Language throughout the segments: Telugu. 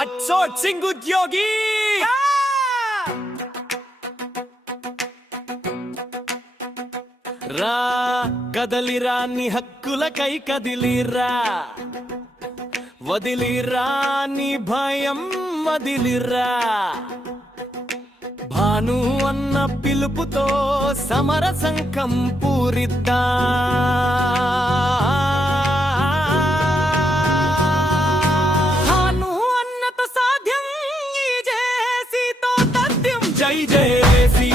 అచ్చోట్ సింగ్ ఉద్యోగి రా కదలిరా నీ హక్కులకై కదిలిరా వదిలిరా నీ భయం వదిలిరా భాను అన్న పిలుపుతో సమర సంకం పూరిద్దా భాను అన్నతో సాధ్యం ఈ జేసీతో తథ్యం జై జేసీ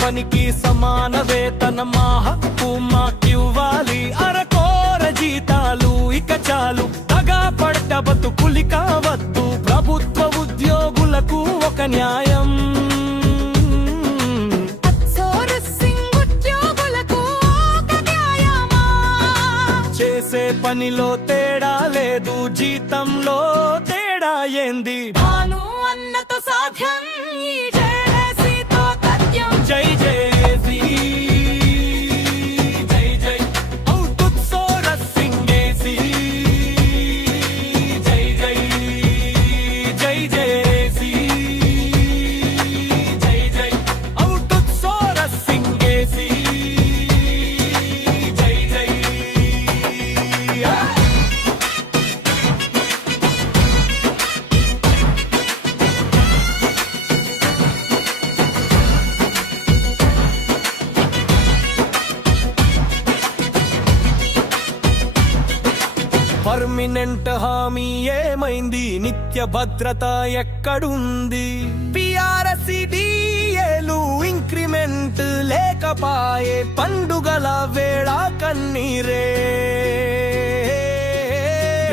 పనికి సమాన వేతన మా హక్కు మాకివ్వాలి అరకోర జీతాలు ఇక చాలు తగా పడ్డ బతుకులి కావద్దు ప్రభుత్వ ఉద్యోగులకు ఒక న్యాయం చేసే పనిలో తేడా లేదు జీతంలో తేడా ఏంది భాను అన్నతో సాధ్యం జై జేసీ జై జై ఔతుత్సోర సింగేసి జై జై జై జేసీ జై జై ఔతుత్సోర సింగేసి జై జై పర్మినెంట్ హామీ ఏమైంది నిత్య భద్రత ఎక్కడుంది పిఆర్ఎస్సిడిఏలు ఇంక్రిమెంట్ లేకపాయే పండుగల వేళ కన్నీరే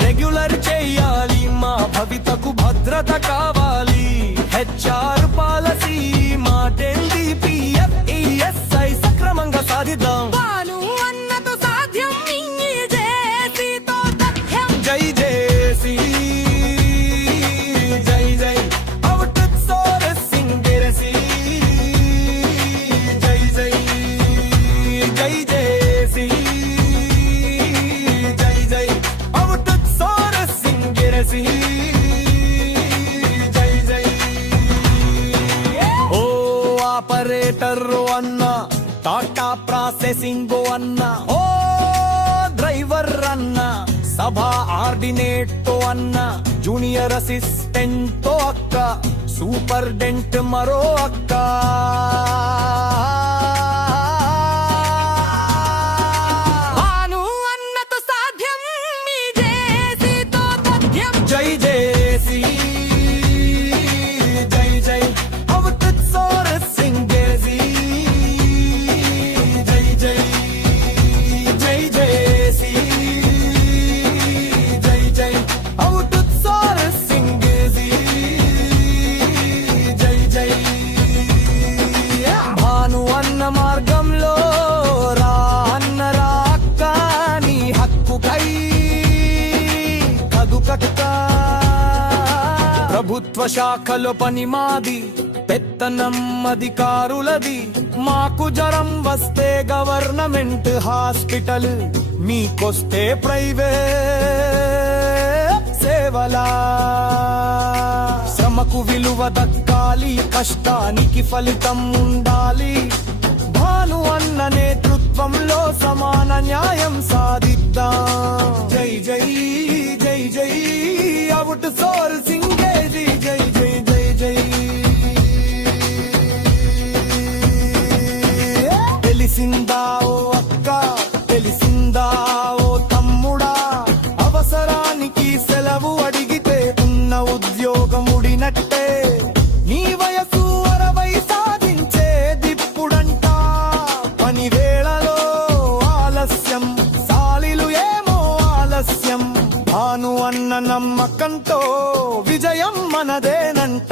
రెగ్యులర్ చెయ్యాలి మా భవితకు భద్రత కావాలి హెచ్ఆర్ పాలసీ మాటేంది పిఎఫ్ ఈఎస్ఐ సక్రమంగా సాధిద్దాం జై జేసీ జై జై ఔతుత్సోర సింగేసి జై జై జై జేసీ జై జై ఔతుత్సోర సింగేసి జై జై ఓ ఆపరేటర్ అన్న టాటా ప్రాసెసింగ్ అన్న ఓ డ్రైవర్ అన్న సభా ఆర్డినేట్ అన్న జూనియర్ అసిస్టెంట్ అక్క సూపర్డెంట్ మరో అక్క భాను అన్నతో సాధ్యం మీ జేసీతో తథ్యం జై జేసీ జై జై ఔతుత్సోర సింగేసి జై జై జై జేసీ జై ఔతుత్సోర సింగేసి జై జై భాను అన్న మార్గంలో రా అన్న రాక్క నీ హక్కుకై కదుకట్ట ప్రభుత్వ శాఖలో పని మాది పెత్తనం అధికారులది మాకు జ్వరం వస్తే గవర్నమెంట్ హాస్పిటల్ మీకొస్తే ప్రైవేట్ సేవలా శ్రమకు విలువ దక్కాలి కష్టానికి ఫలితం ఉండాలి భాను అన్న నేతృత్వంలో సమాన న్యాయం సాధిద్దాం జై జై జై జై ఔతుత్సోర సింగేసి జై జై జై జై తెలిసిందా ఓ అక్క తెలిసిందా ఓ తమ్ముడా అవసరానికి సెలవు అడిగితే ఉన్న ఉద్యోగం ఉడినట్టే నీ వయసు 60 సాధించేదిప్పుడంట పని వేళలో ఆలస్యం సాలిలు ఏమో ఆలస్యం భాను అన్న నమ్మకంతో విజయం మనదేనంట